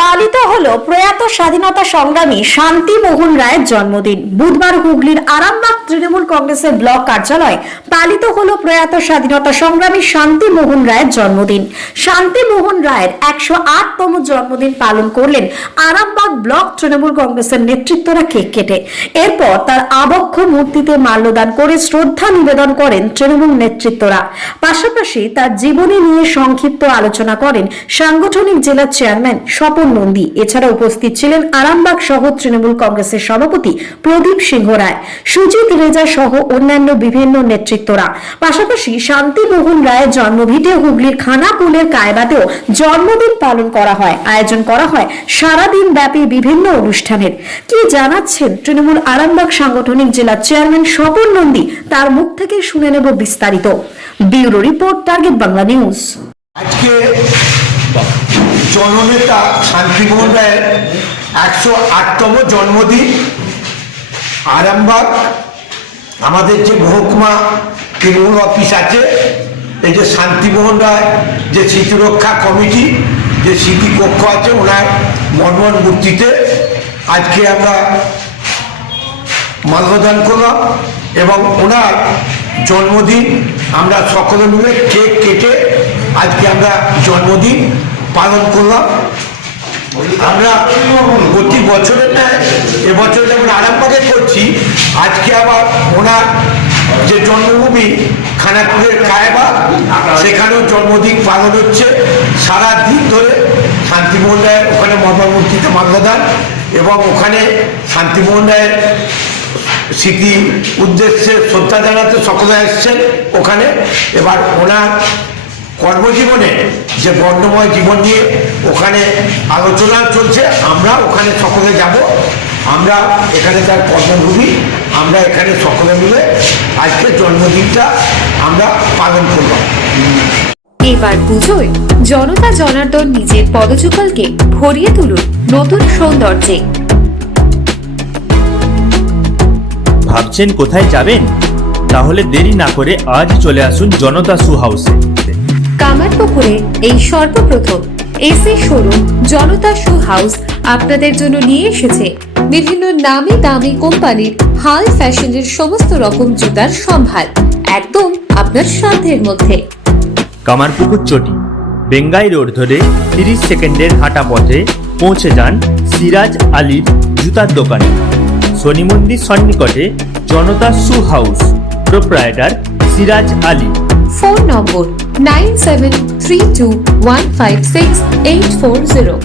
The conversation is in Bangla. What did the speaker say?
পালিত হল প্রয়াত স্বাধীনতা সংগ্রামী শান্তি মোহন রায়ের জন্মদিন। বুধবার হুগলির আরামবাগ তৃণমূল কংগ্রেসের ব্লক কার্যালয়ে পালিত হলো প্রয়াত স্বাধীনতা সংগ্রামী শান্তি মোহন রায়ের জন্মদিন। শান্তি মোহন রায়ের একশো আটতম জন্মদিন পালন করলেন আরামবাগ ব্লক তৃণমূল কংগ্রেসের নেতৃত্বরা কেক কেটে। এরপর তার আবক্ষ মূর্তিতে মাল্যদান করে শ্রদ্ধা নিবেদন করেন তৃণমূল নেতৃত্বরা। পাশাপাশি তার জীবনী নিয়ে সংক্ষিপ্ত আলোচনা করেন সাংগঠনিক জেলা চেয়ারম্যান স্বপন নন্দী। এছাড়া উপস্থিত ছিলেন আরামবাগ সহ তৃণমূল কংগ্রেসের সভাপতি প্রদীপ সিংহ রায়। সুজিত রেজা সহ অন্যান্য বিভিন্ন নেতৃত্বরা পাশাপাশি শান্তিমোহন রায়ের জন্মভিটে হুগলির খানাকুলের কায়বাতেও জন্মদিন পালন করা হয় আয়োজন করা হয় সারাদিন ব্যাপী বিভিন্ন অনুষ্ঠানের কি জানাচ্ছেন তৃণমূল আরামবাগ সাংগঠনিক জেলা চেয়ারম্যান স্বপন নন্দী তার মুখ থেকে শুনে নেব বিস্তারিত bureau report target Bangla news আজকে জননেতা শান্তিমোহন রায়ের একশো আটতম জন্মদিন আরামবাগ আমাদের যে মহকুমা তৃণমূল অফিস আছে, এই যে শান্তিমোহন রায়, যে স্মৃতিরক্ষা কমিটি, যে স্মৃতি কক্ষ আছে, ওনার মনমোহন মূর্তিতে আজকে আমরা মাল্যদান করলাম এবং ওনার জন্মদিন আমরা সকলে মিলে কেক কেটে আজকে আমরা জন্মদিন পালন করলাম। আমরা প্রতি বছরের ন্যায়, এবছর যেমন আরামবাগে করছি, আজকে আবার যে জন্মভূমি খানাকুলের কায়বা, সেখানেও জন্মদিন পালন হচ্ছে। সারা দিন ধরে শান্তিমোহন রায়ের ওখানে মহামূর্তিতে মাল্যদান এবং ওখানে শান্তিমোহন রায়ের স্মৃতি উদ্দেশ্যে শ্রদ্ধা জানাতে সকলে এসছেন ওখানে। এবার ওনার কর্মজীবনে যে বর্ণময় জীবন নিয়ে ওখানে আলোচনা চলছে, আমরা ওখানে সকলে যাব। আমরা এখানে তার কর্মভূমি আমরা এখানে সকলে মিলে আজকে জন্মদিনটা আমরা পালন করলাম এবার পুজোয় জনতা জনার্দন নিজের পদযুগলকে ভরিয়ে তুলুন নতুন সৌন্দর্যে। ভাবছেন কোথায় যাবেন? তাহলে দেরি না করে আজ চলে আসুন জনতা সু হাউসে। কামারপুকুরে এই সর্বপ্রথম AC showroom Janata shoe house আপনাদের জন্য নিয়ে এসেছে বিভিন্ন নামি দামি কোম্পানির হাল ফ্যাশনের সমস্ত রকম জুতার সম্ভার একদম আপনার সাধ্যের মধ্যে। কামারপুকুর চটি বেঙ্গাই রোড ধরে তিরিশ সেকেন্ডের হাঁটা পথে পৌঁছে যান সিরাজ আলীর জুতার দোকানে। শনি মন্দির সন্নিকটে Janata shoe house proprietor Siraj Ali. Phone number nine seven three two one five six eight four zero.